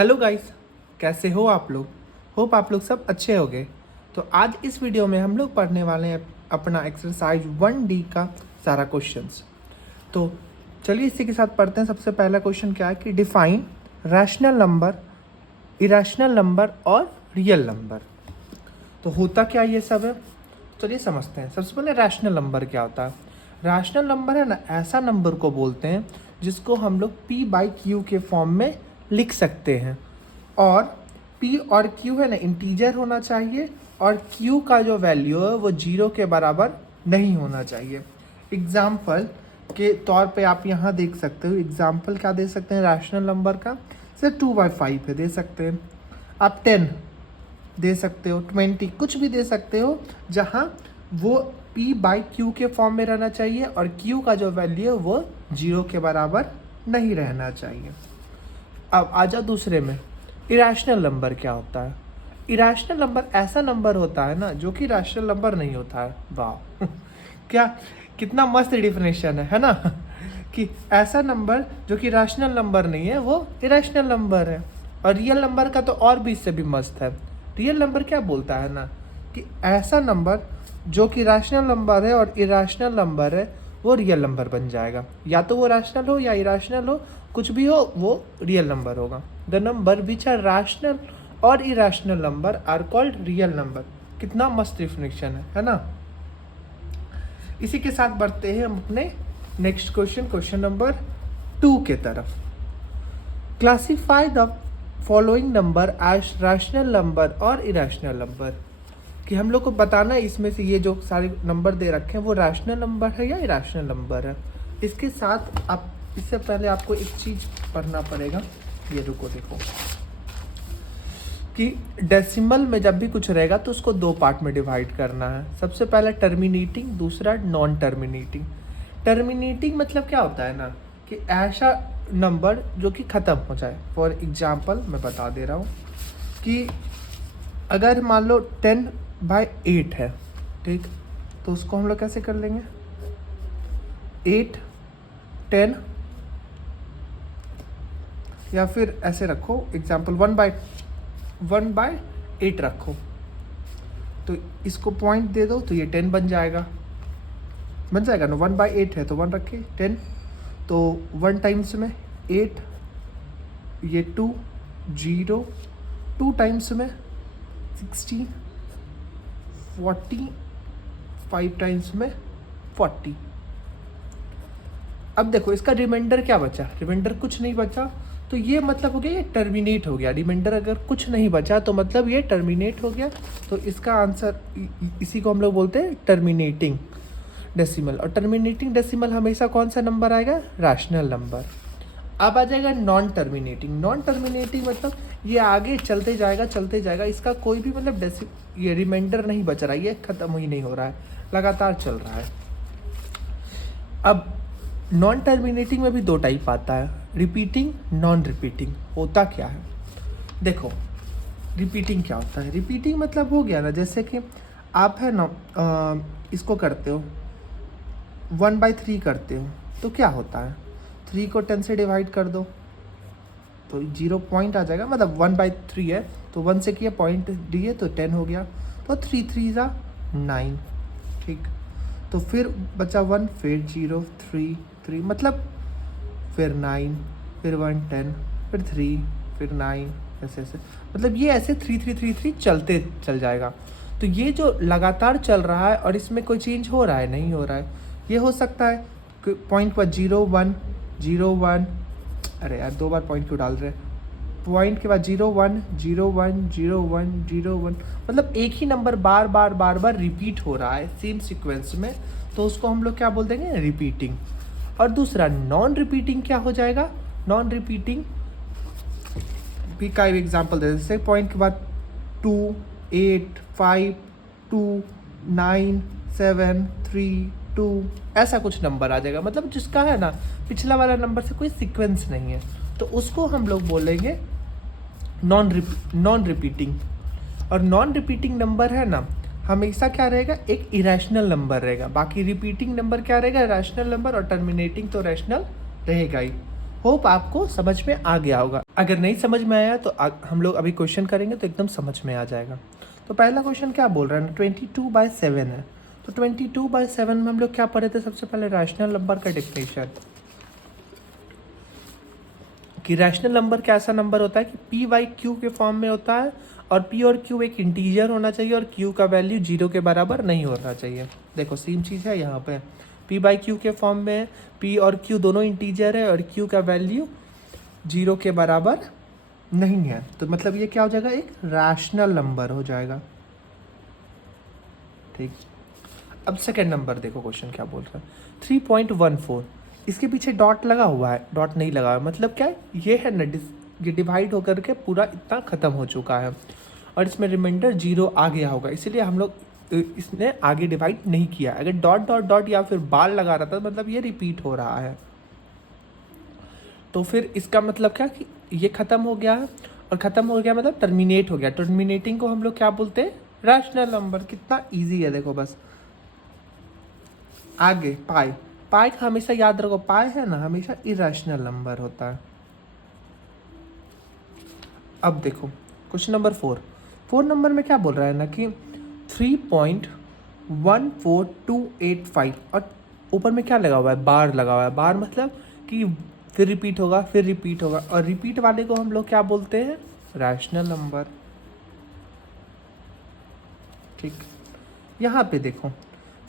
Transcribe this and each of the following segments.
Hello guys, कैसे हो आप लोग। होप आप लोग सब अच्छे होंगे। तो आज इस वीडियो में हम लोग पढ़ने वाले हैं अपना एक्सरसाइज 1D का सारा क्वेश्चंस। तो चलिए इसी के साथ पढ़ते हैं। सबसे पहला क्वेश्चन क्या है कि define rational number, irrational number और रियल नंबर। तो होता क्या ये सब है, चलिए समझते हैं। सबसे पहले रैशनल नंबर क्या होता है। रैशनल नंबर है ना, ऐसा नंबर को बोलते हैं जिसको हम लोग P/Q के फॉर्म में लिख सकते हैं। और P और Q है ना इंटीजर होना चाहिए, और Q का जो वैल्यू है वो 0 के बराबर नहीं होना चाहिए। एग्जाम्पल के तौर पे आप यहाँ देख सकते हो। एग्जाम्पल क्या दे सकते हैं रैशनल नंबर का, जैसे 2/5 है दे सकते हैं, आप 10 दे सकते हो, 20 कुछ भी दे सकते हो, जहाँ वो P/Q के फॉर्म में रहना चाहिए और Q का जो वैल्यू है वो 0 के बराबर नहीं रहना चाहिए। अब आजा दूसरे में, इरेशनल नंबर क्या होता है। इरेशनल नंबर ऐसा नंबर होता है ना जो कि रैशनल नंबर नहीं होता है। वाह क्या कितना मस्त डिफिनेशन है ना कि ऐसा नंबर जो कि रैशनल नंबर नहीं है वो इरेशनल नंबर है। और रियल नंबर का तो और भी इससे भी मस्त है। रियल नंबर क्या बोलता है ना कि ऐसा नंबर जो कि रैशनल नंबर है और इरेशनल नंबर है वो रियल नंबर बन जाएगा। या तो वो रैशनल हो या इरेशनल हो, कुछ भी हो वो रियल नंबर होगा। The number which are rational और irrational number are called real number. कितना मस्त डिफिनेशन है ना। इसी के साथ बढ़ते हैं हम अपने नेक्स्ट क्वेश्चन नंबर 2 के तरफ। Classify the following number as rational number और इरेशनल नंबर। कि हम लोग को बताना है इसमें से ये जो सारे नंबर दे रखे हैं वो रैशनल नंबर है या इरेशनल नंबर है। इसके साथ आप इससे पहले आपको एक चीज़ पढ़ना पड़ेगा। ये रुको देखो कि डेसिमल में जब भी कुछ रहेगा तो उसको 2 पार्ट में डिवाइड करना है। सबसे पहला टर्मिनेटिंग, दूसरा नॉन टर्मिनेटिंग। टर्मिनेटिंग मतलब क्या होता है ना कि ऐसा नंबर जो कि ख़त्म हो जाए। फॉर एग्जाम्पल मैं बता दे रहा हूँ कि अगर मान लो 10/8 है, ठीक, तो उसको हम लोग कैसे कर लेंगे, 8, 10, या फिर ऐसे रखो एग्जाम्पल 1/8 रखो, तो इसको पॉइंट दे दो तो ये 10 बन जाएगा ना। 1/8 है तो 1 रखे, 10 तो 1 टाइम्स में 8, ये 2, 0, 2 टाइम्स में 16, 40, 5 टाइम्स में 40। अब देखो इसका रिमाइंडर क्या बचा, रिमाइंडर कुछ नहीं बचा, तो ये मतलब हो गया ये टर्मिनेट हो गया। रिमाइंडर अगर कुछ नहीं बचा तो मतलब ये टर्मिनेट हो गया। तो इसका आंसर इसी को हम लोग बोलते हैं टर्मिनेटिंग डेसिमल। और टर्मिनेटिंग डेसिमल हमेशा कौन सा नंबर आएगा, रैशनल नंबर। अब आ जाएगा नॉन टर्मिनेटिंग। नॉन टर्मिनेटिंग मतलब ये आगे चलते जाएगा, इसका कोई भी मतलब ये रिमाइंडर नहीं बच रहा है, ये ख़त्म ही नहीं हो रहा है, लगातार चल रहा है। अब नॉन टर्मिनेटिंग में भी 2 टाइप आता है, रिपीटिंग, नॉन रिपीटिंग। होता क्या है देखो, रिपीटिंग क्या होता है। रिपीटिंग मतलब हो गया ना, जैसे कि आप है ना इसको करते हो 1/3 करते हो तो क्या होता है, 3 को 10 से डिवाइड कर दो तो 0 पॉइंट आ जाएगा। मतलब 1/3 है तो 1 से किया पॉइंट दिए तो 10 हो गया, तो 3 3 ज़ा 9, ठीक। तो फिर बचा 1, फिर 0, 3 3, मतलब फिर 9, फिर 1 10, फिर 3, फिर 9, ऐसे ऐसे, मतलब ये ऐसे 3 3 3 3 चलते चल जाएगा। तो ये जो लगातार चल रहा है और इसमें कोई चेंज हो रहा है, नहीं हो रहा है। ये हो सकता है कि पॉइंट पर 0 1 0 1, अरे यार 2 बार पॉइंट क्यों डाल रहे हैं, पॉइंट के बाद 0 1 0 1 0 1 0 1, मतलब एक ही नंबर बार बार रिपीट हो रहा है सेम सीक्वेंस में, तो उसको हम लोग क्या बोल देंगे, रिपीटिंग। और दूसरा नॉन रिपीटिंग क्या हो जाएगा, नॉन रिपीटिंग भी का एग्जांपल दे, जैसे पॉइंट के बाद 2 8 5 2 9 7 3 2, ऐसा कुछ नंबर आ जाएगा, मतलब जिसका है ना पिछला वाला नंबर से कोई सीक्वेंस नहीं है, तो उसको हम लोग बोलेंगे नॉन रिपीटिंग। और नॉन रिपीटिंग नंबर है ना हमेशा क्या रहेगा, एक इरेशनल नंबर रहेगा। बाकी रिपीटिंग नंबर क्या रहेगा, रैशनल नंबर, और टर्मिनेटिंग तो रैशनल रहेगा ही। होप आपको समझ में आ गया होगा। अगर नहीं समझ में आया तो हम लोग अभी क्वेश्चन करेंगे तो एकदम समझ में आ जाएगा। तो पहला क्वेश्चन क्या बोल रहा है ना, 22/7 है। तो 22/7 में हम लोग क्या पढ़े थे सबसे पहले, रैशनल नंबर का डेफिनेशन, कि रैशनल नंबर कैसा नंबर होता है कि पी बाई क्यू के फॉर्म में होता है, और पी और क्यू एक इंटीजर होना चाहिए और क्यू का वैल्यू 0 के बराबर नहीं होना चाहिए। देखो सेम चीज़ है यहाँ पे, पी बाई क्यू के फॉर्म में पी और क्यू दोनों इंटीजर है और क्यू का वैल्यू 0 के बराबर नहीं है, तो मतलब ये क्या हो जाएगा, एक रैशनल नंबर हो जाएगा। ठीक, अब सेकेंड नंबर देखो क्वेश्चन क्या बोल रहा है, 3.14, इसके पीछे डॉट लगा हुआ है, डॉट नहीं लगा हुआ है, मतलब क्या है, ये है ना ये डिवाइड होकर के पूरा इतना ख़त्म हो चुका है और इसमें रिमाइंडर 0 आ गया होगा, इसीलिए हम लोग इसने आगे डिवाइड नहीं किया। अगर डॉट डॉट डॉट या फिर बार लगा रहा था मतलब ये रिपीट हो रहा है, तो फिर इसका मतलब क्या कि ये ख़त्म हो गया है, और ख़त्म हो गया मतलब टर्मिनेट हो गया। टर्मिनेटिंग को हम लोग क्या बोलते हैं, रैशनल नंबर। कितना ईजी है देखो बस। आगे पाई, पाई का हमेशा याद रखो, पाई है ना हमेशा इरेशनल नंबर होता है। अब देखो क्वेश्चन नंबर 4, 4 नंबर में क्या बोल रहा है ना कि 3.14285, और ऊपर में क्या लगा हुआ है, बार लगा हुआ है। बार मतलब कि फिर रिपीट होगा, फिर रिपीट होगा, और रिपीट वाले को हम लोग क्या बोलते हैं, रैशनल नंबर। ठीक, यहाँ पे देखो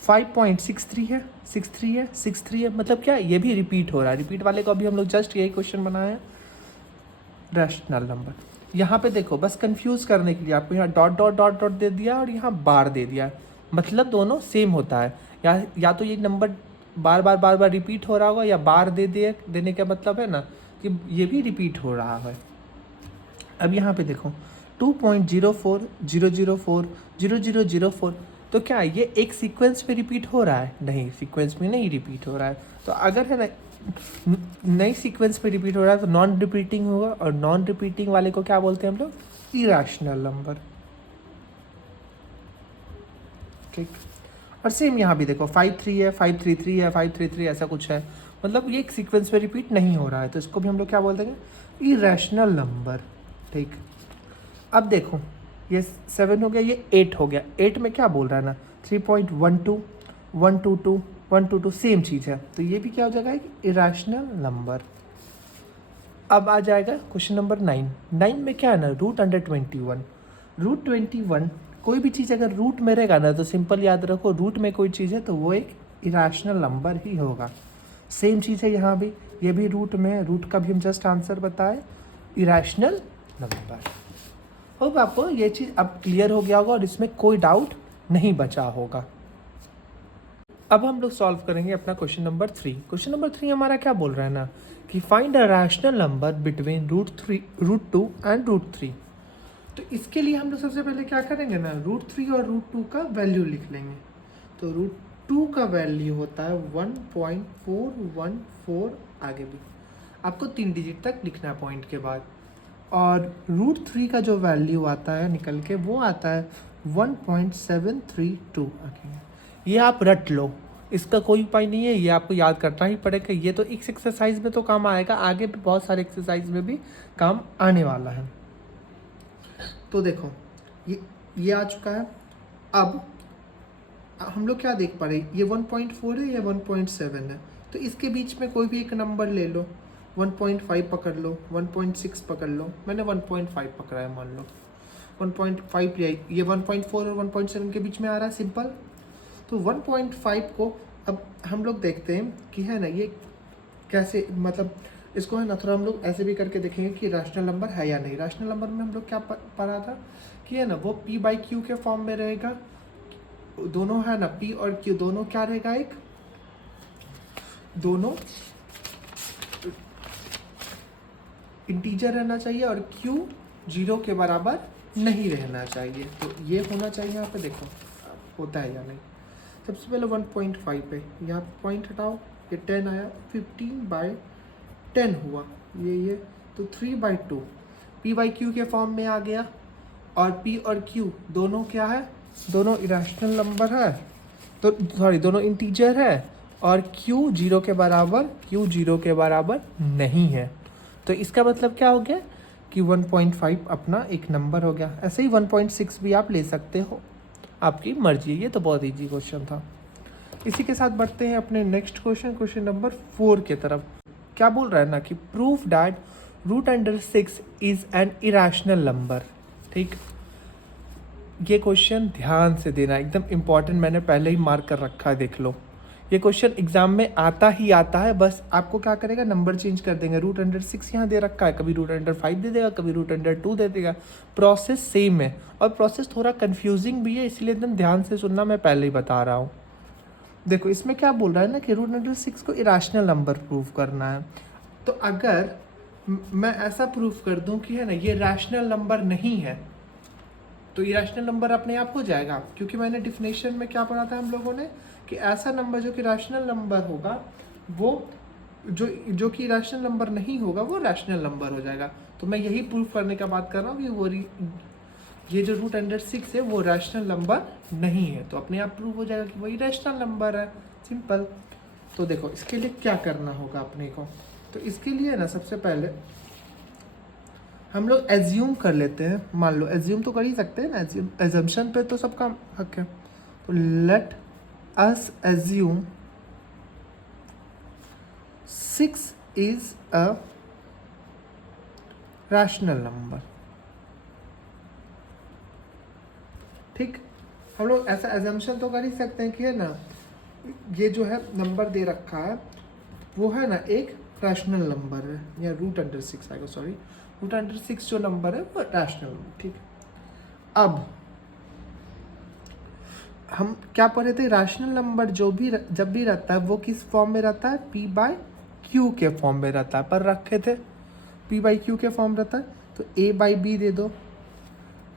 5.63 है, 63 है, 63 है, मतलब क्या ये भी रिपीट हो रहा है। रिपीट वाले को अभी हम लोग जस्ट यही क्वेश्चन बनाए हैं, रैशनल नंबर। यहाँ पे देखो बस कंफ्यूज करने के लिए आपको यहाँ डॉट डॉट डॉट डॉट दे दिया और यहाँ बार दे दिया, मतलब दोनों सेम होता है। या तो ये नंबर बार बार बार बार रिपीट हो रहा होगा, या बार देने का मतलब है ना कि ये भी रिपीट हो रहा है। अब यहाँ पे देखो 2.0400400004, तो क्या ये एक सीक्वेंस में रिपीट हो रहा है, नहीं, सीक्वेंस में नहीं रिपीट हो रहा है। तो अगर है ना नई सीक्वेंस में रिपीट हो रहा है तो नॉन रिपीटिंग होगा, और नॉन रिपीटिंग वाले को क्या बोलते हैं हम लोग, इरेशनल नंबर। ठीक, और सेम यहाँ भी देखो 53 है, 533 है, 533 ऐसा कुछ है, मतलब ये एक सीक्वेंस में रिपीट नहीं हो रहा है, तो इसको भी हम लोग क्या बोलते हैं, इरेशनल नंबर। ठीक, अब देखो ये 7 हो गया, ये 8 हो गया। 8 में क्या बोल रहा है ना, 3.12, 122, 122 सेम चीज़ है, तो ये भी क्या हो जाएगा, एक इरेशनल नंबर। अब आ जाएगा क्वेश्चन नंबर 9। 9 में क्या है ना, √21। √21, कोई भी चीज़ अगर रूट में रहेगा ना तो सिंपल याद रखो, रूट में कोई चीज़ है तो वो एक इरेशनल नंबर ही होगा। सेम चीज़ है यहाँ भी, ये भी रूट में है, रूट का भी हम जस्ट आंसर बताए, इरेशनल नंबर। होप आपको ये चीज़ अब क्लियर हो गया होगा और इसमें कोई डाउट नहीं बचा होगा। अब हम लोग सॉल्व करेंगे अपना क्वेश्चन नंबर 3। क्वेश्चन नंबर 3 हमारा क्या बोल रहा है ना कि find a rational number between √2 and √3। तो इसके लिए हम लोग सबसे पहले क्या करेंगे ना, √3 और √2 का वैल्यू लिख लेंगे। तो √2 का वैल्यू होता है 1.414, आगे भी आपको 3 डिजिट तक लिखना है पॉइंट के बाद, और √3 का जो वैल्यू आता है निकल के वो आता है 1.732 आगे। ये आप रट लो, इसका कोई उपाय नहीं है, ये आपको याद करना ही पड़ेगा। ये तो इस एक्सरसाइज में तो काम आएगा, आगे भी बहुत सारे एक्सरसाइज में भी काम आने वाला है। तो देखो ये आ चुका है। अब हम लोग क्या देख पा रहे हैं, ये 1.4 है, ये 1.7 है, तो इसके बीच में कोई भी एक नंबर ले लो, 1.5 पकड़ लो, 1.6 पकड़ लो, मैंने 1.5 पकड़ा है, मान लो 1.5 ये 1.4 और 1.7 के बीच में आ रहा है, सिंपल। तो 1.5 को अब हम लोग देखते हैं कि है ना ये कैसे, मतलब इसको है ना थोड़ा हम लोग ऐसे भी करके देखेंगे कि रैशनल नंबर है या नहीं। रैशनल नंबर में हम लोग क्या पढ़ा था कि है ना वो p बाई क्यू के फॉर्म में रहेगा, दोनों है ना p और q दोनों क्या रहेगा, एक दोनों इंटीजर रहना चाहिए और q 0 के बराबर नहीं रहना चाहिए। तो ये होना चाहिए, यहाँ पे देखो होता है या नहीं। सबसे पहले 1.5 पे यहाँ पे पॉइंट हटाओ, ये 10 आया, 15/10 हुआ, ये तो 3/2 p बाई क्यू के फॉर्म में आ गया, और p और q दोनों क्या है, दोनों इरेशनल नंबर है, तो सॉरी दोनों इंटीजर है, और Q 0 के बराबर नहीं है। तो इसका मतलब क्या हो गया कि 1.5 अपना एक नंबर हो गया। ऐसे ही 1.6 भी आप ले सकते हो, आपकी मर्जी। ये तो बहुत ईजी क्वेश्चन था। इसी के साथ बढ़ते हैं अपने नेक्स्ट क्वेश्चन नंबर 4 के तरफ। क्या बोल रहा है ना कि proof that √6 is an irrational number. ठीक, ये क्वेश्चन ध्यान से देना, एकदम इम्पॉर्टेंट, मैंने पहले ही मार्क कर रखा है, देख लो। ये क्वेश्चन एग्जाम में आता ही आता है, बस आपको क्या करेगा, नंबर चेंज कर देंगे। √6 यहाँ दे रखा है, कभी √5 दे देगा, कभी √2 दे देगा। प्रोसेस सेम है और प्रोसेस थोड़ा कंफ्यूजिंग भी है, इसलिए एकदम ध्यान से सुनना, मैं पहले ही बता रहा हूँ। देखो इसमें क्या बोल रहा है ना कि √6 को इरेशनल नंबर प्रूव करना है। तो अगर मैं ऐसा प्रूफ कर दूं कि है ना ये रैशनल नंबर नहीं है, तो इरेशनल नंबर अपने आप हो जाएगा, क्योंकि मैंने डिफिनेशन में क्या पढ़ा था हम लोगों ने कि ऐसा नंबर जो कि रैशनल नंबर होगा वो जो कि रैशनल नंबर नहीं होगा वो रैशनल नंबर हो जाएगा। तो मैं यही प्रूफ करने का बात कर रहा हूँ कि वो ये जो √6 है वो रैशनल नंबर नहीं है, तो अपने आप प्रूव हो जाएगा कि वही रैशनल नंबर है। सिंपल। तो देखो इसके लिए क्या करना होगा अपने को, तो इसके लिए ना सबसे पहले हम लोग एज्यूम कर लेते हैं। मान लो, एज्यूम तो कर ही सकते हैं ना, एजम्पशन पे तो सबका हक है। तो let us assume 6 is a rational number. ठीक, हम लोग ऐसा एजम्पशन तो कर ही सकते हैं कि है ना ये जो है नंबर दे रखा है वो है ना एक रैशनल नंबर है, या √6 आएगा, सॉरी, √6 जो नंबर है वो रैशनल नंबर। ठीक, अब हम क्या पढ़े थे, रैशनल नंबर जब भी रहता है वो किस फॉर्म में रहता है, P/Q के फॉर्म में रहता है। पर रखे थे P/Q के फॉर्म रहता है, तो A/B दे दो,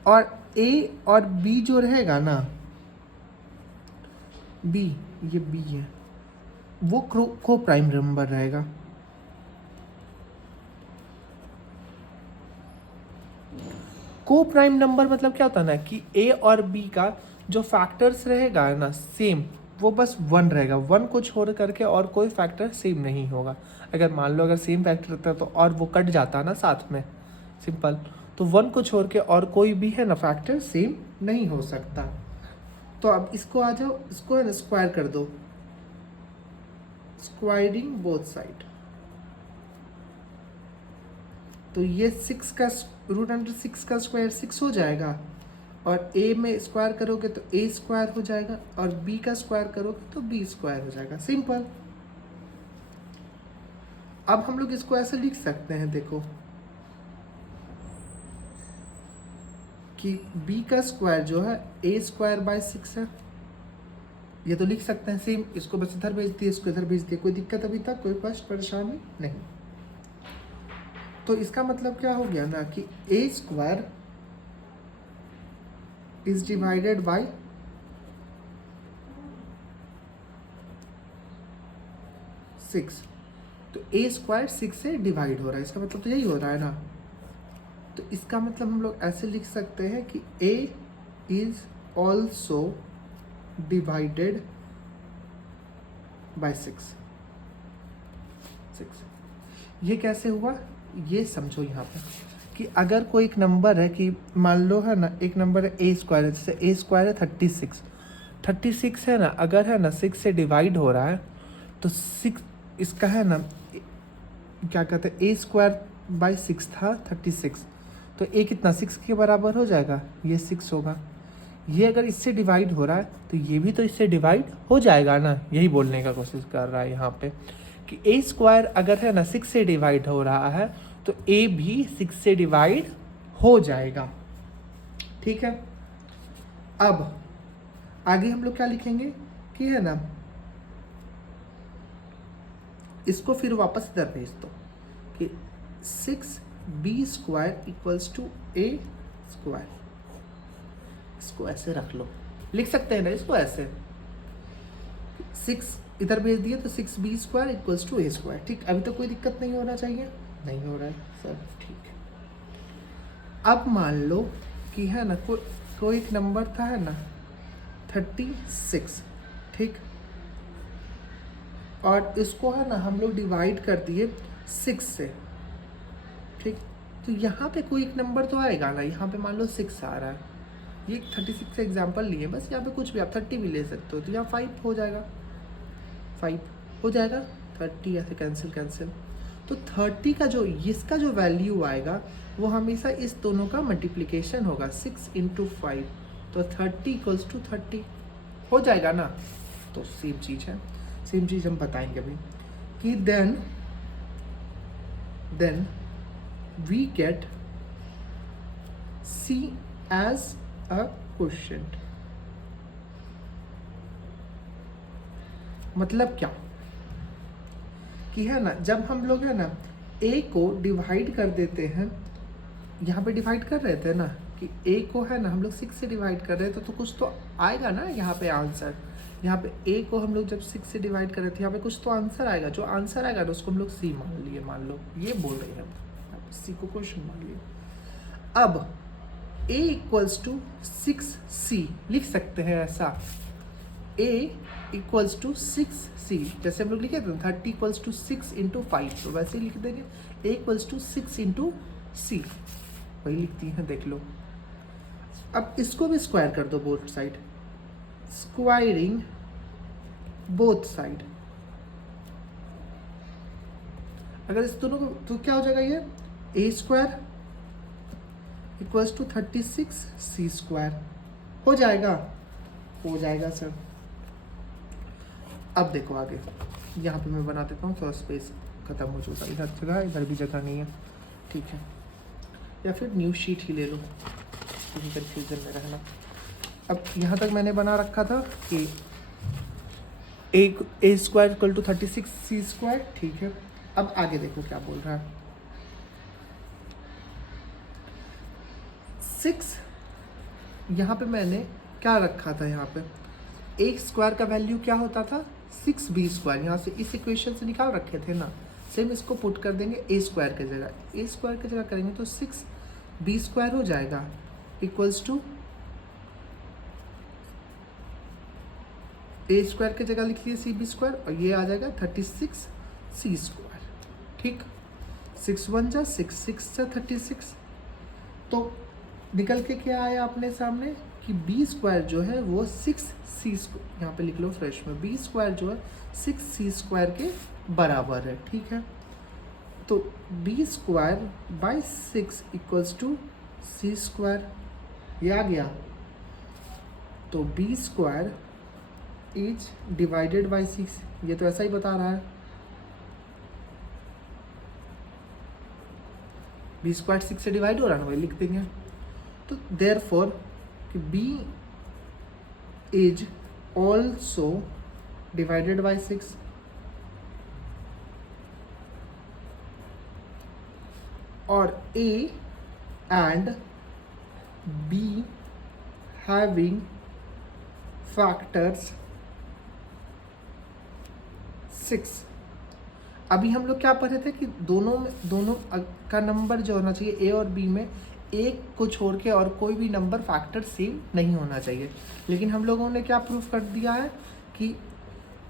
और A और B जो रहेगा ना, B, ये B है, वो को प्राइम नंबर रहेगा। को प्राइम नंबर मतलब क्या होता है ना कि A और B का जो फैक्टर्स रहेगा ना सेम, वो बस 1 रहेगा। 1 को छोड़ करके और कोई फैक्टर सेम नहीं होगा। अगर मान लो अगर सेम फैक्टर रहता है तो और वो कट जाता है ना साथ में, सिंपल। तो 1 को छोड़ के और कोई भी है ना फैक्टर सेम नहीं हो सकता। तो अब इसको आ जाओ, इसको है ना स्क्वायर कर दो, स्क्वायरिंग बोथ साइड। तो ये 6 का √6 का स्क्वायर 6 हो जाएगा, और A में स्क्वायर करोगे तो A स्क्वायर हो जाएगा, और B का स्क्वायर करोगे तो B स्क्वायर हो जाएगा। सिंपल। अब हम लोग इसको ऐसे लिख सकते हैं, देखो कि B का स्क्वायर जो है A²/6 है। ये तो लिख सकते हैं सेम, इसको बस इधर भेज दिए, इसको इधर भेज दिए, कोई दिक्कत अभी तक, कोई परेशानी नहीं। तो इसका मतलब क्या हो गया ना कि A² इज डिवाइडेड बाय 6। तो A² 6 से डिवाइड हो रहा है, इसका मतलब तो यही हो रहा है ना। तो इसका मतलब हम लोग ऐसे लिख सकते हैं कि A is also divided by 6। ये कैसे हुआ ये समझो यहाँ पे, कि अगर कोई एक नंबर है कि मान लो है ना एक नंबर है A², जैसे A² है 36 है ना, अगर है ना 6 से डिवाइड हो रहा है तो 6 इसका है ना क्या कहते हैं A²/6 था 36, तो A कितना 6 के बराबर हो जाएगा, ये 6 होगा। ये अगर इससे डिवाइड हो रहा है तो ये भी तो इससे डिवाइड हो जाएगा ना, यही बोलने का कोशिश कर रहा है यहाँ पे कि A² अगर है ना 6 से डिवाइड हो रहा है तो A भी 6 से डिवाइड हो जाएगा। ठीक है, अब आगे हम लोग क्या लिखेंगे कि है ना इसको फिर वापस इधर भेज दो कि 6B² = A²। इसको ऐसे रख लो, लिख सकते हैं ना इसको ऐसे, 6 इधर भेज दिए तो 6B² = A²। ठीक, अभी तो कोई दिक्कत नहीं होना चाहिए, नहीं हो रहा है सर, ठीक है। अब मान लो कि है ना कोई एक नंबर था है ना 36, ठीक, और इसको है ना हम लोग डिवाइड कर दिए 6 से, ठीक। तो यहाँ पे कोई एक नंबर तो आएगा ना, यहाँ पे मान लो 6 आ रहा है, ये 36 से एग्जाम्पल लिए बस, यहाँ पे कुछ भी आप 30 भी ले सकते हो, तो यहाँ 5 हो जाएगा, 5 हो जाएगा, 30 ऐसे कैंसिल कैंसिल। तो 30 का जो इसका जो वैल्यू आएगा वो हमेशा इस दोनों का मल्टीप्लिकेशन होगा, 6 × 5, तो 30 = 30 हो जाएगा ना। तो सेम चीज़ है, सेम चीज़ हम बताएंगे अभी कि then we get C as a quotient। मतलब क्या कि है ना, जब हम लोग है ना a को डिवाइड कर देते हैं, यहाँ पे डिवाइड कर रहे थे ना कि a को है ना हम लोग 6 से डिवाइड कर रहे थे, तो कुछ तो आएगा ना यहाँ पे आंसर। यहाँ पे a को हम लोग जब 6 से डिवाइड कर रहे थे, यहाँ पे कुछ तो आंसर आएगा, जो आंसर आएगा ना उसको हम लोग C मान लिए, मान लो ये बोल रहे हैं हम, C को क्वेश्चन मान लिए। अब a = 6C लिख सकते हैं ऐसा, a = 6C, जैसे हम लोग लिखे थे 30 = 6 × 5, तो वैसे ही लिख देंगे a = 6 × C, वही लिखती हैं, देख लो। अब इसको भी स्क्वायर कर दो both side, squaring both side, अगर इस दोनों को तो क्या हो जाएगा, ये a² = 36C² हो जाएगा, हो जाएगा सर। अब देखो आगे, यहाँ पे मैं बना देता हूँ, थोड़ा स्पेस खत्म हो चुका, इधर जगह इधर भी जगह नहीं है, ठीक है, या फिर न्यू शीट ही ले लो, किसी कन्फ्यूजन में रहना। अब यहाँ तक मैंने बना रखा था कि a² = 36C², ठीक है। अब आगे देखो क्या बोल रहा है, 6, यहाँ पे मैंने क्या रखा था, यहाँ पे a² का वैल्यू क्या होता था, 6b², यहाँ से इस इक्वेशन से निकाल रखे थे ना, सेम इसको पुट कर देंगे a² की जगह, a² की जगह करेंगे तो 6b² हो जाएगा, = a² की जगह लिख लिए cb², और ये आ जाएगा 36c², ठीक। 6 × 1 = 6, 6 × 36, तो निकल के क्या आया अपने सामने कि b² जो है वो 6c², यहाँ पे लिख लो फ्रेश में, b² जो है 6c² के बराबर है, ठीक है। तो b² / 6 = c², ये आ गया। तो b² इज डिवाइडेड बाई 6, ये तो ऐसा ही बता रहा है, b² 6 से डिवाइड हो रहा है ना, वही लिख देंगे। तो देयरफॉर कि b is also divided by 6, और a and b having factors 6। अभी हम लोग क्या पढ़े थे कि दोनों का नंबर जो होना चाहिए a और b में, एक को छोड़ के और कोई भी नंबर फैक्टर सेम नहीं होना चाहिए, लेकिन हम लोगों ने क्या प्रूफ कर दिया है कि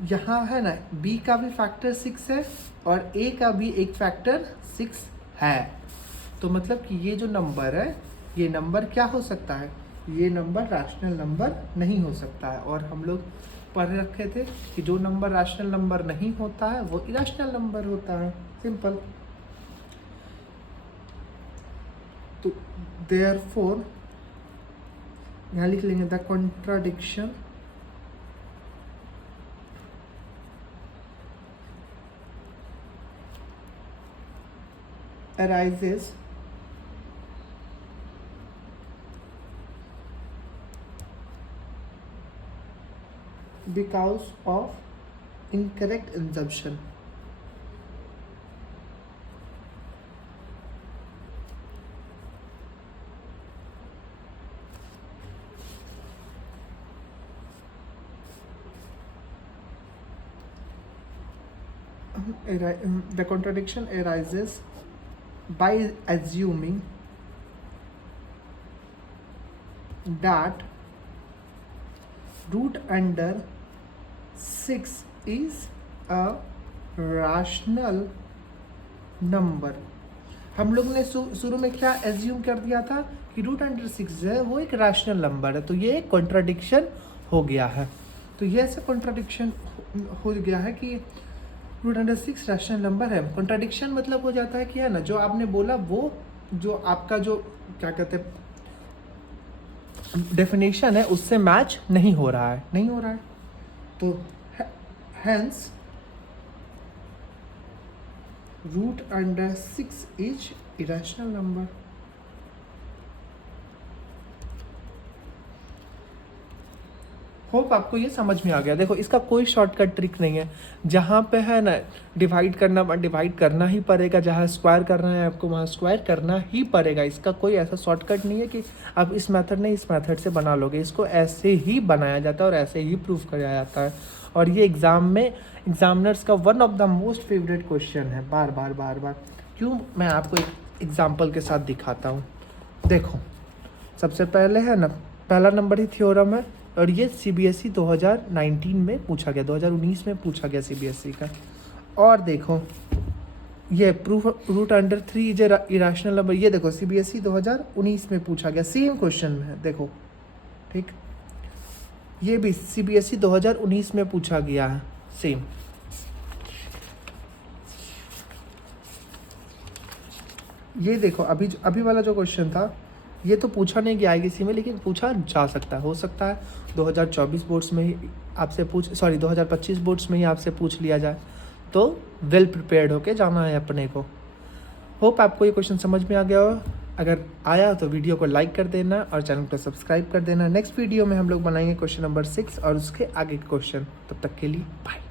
यहाँ है ना b का भी फैक्टर 6 है और a का भी एक फैक्टर 6 है। तो मतलब कि ये जो नंबर है, ये नंबर क्या हो सकता है, ये नंबर रैशनल नंबर नहीं हो सकता है। और हम लोग पढ़ रखे थे कि जो नंबर रैशनल नंबर नहीं होता है वो इरेशनल नंबर होता है, सिंपल। तो देयरफॉर यहाँ लिख लेंगे the contradiction arises because of incorrect assumption। The contradiction arises by assuming that root under 6 is a rational number. हम लोग ने शुरू में क्या एज्यूम कर दिया था कि √6 है वो एक रैशनल नंबर है, तो ये एक कॉन्ट्राडिक्शन हो गया है। तो ये ऐसा कॉन्ट्राडिक्शन हो गया है कि √6 रैशनल नंबर है। कॉन्ट्राडिक्शन मतलब हो जाता है कि है ना, जो आपने बोला वो जो आपका जो क्या कहते हैं डेफिनेशन है उससे मैच नहीं हो रहा है, तो hence √6 is irrational number. Hope आपको ये समझ में आ गया। देखो इसका कोई शॉर्टकट ट्रिक नहीं है, जहाँ पे है ना डिवाइड करना ही पड़ेगा, जहाँ स्क्वायर करना है आपको वहाँ स्क्वायर करना ही पड़ेगा। इसका कोई ऐसा शॉर्टकट नहीं है कि आप इस मेथड नहीं इस मेथड से बना लोगे। इसको ऐसे ही बनाया जाता है और ऐसे ही प्रूफ किया जाता है, और ये एग्ज़ाम में एग्जामिनर्स का one of the most favourite question है। बार बार क्यों, मैं आपको एक एग्जाम्पल के साथ दिखाता हूँ। देखो सबसे पहले है ना, पहला नंबर ही थ्योरम है, और ये CBSE 2019 में पूछा गया, 2019 में पूछा गया CBSE का। और देखो ये प्रूफ √3 इज इरेशनल नंबर, ये देखो CBSE 2019 में पूछा गया, सेम क्वेश्चन में है। देखो ठीक, ये भी CBSE 2019 में पूछा गया है, सेम। ये देखो अभी वाला जो क्वेश्चन था, ये तो पूछा नहीं गया IGC में, लेकिन पूछा जा सकता है, हो सकता है 2024 बोर्ड्स में ही आपसे 2025 बोर्ड्स में ही आपसे पूछ लिया जाए। तो वेल प्रिपेयर्ड होके जाना है अपने को। होप आपको ये क्वेश्चन समझ में आ गया हो। अगर आया तो वीडियो को लाइक कर देना और चैनल को सब्सक्राइब कर देना। नेक्स्ट वीडियो में हम लोग बनाएंगे क्वेश्चन नंबर 6 और उसके आगे के क्वेश्चन। तब तक के लिए बाय।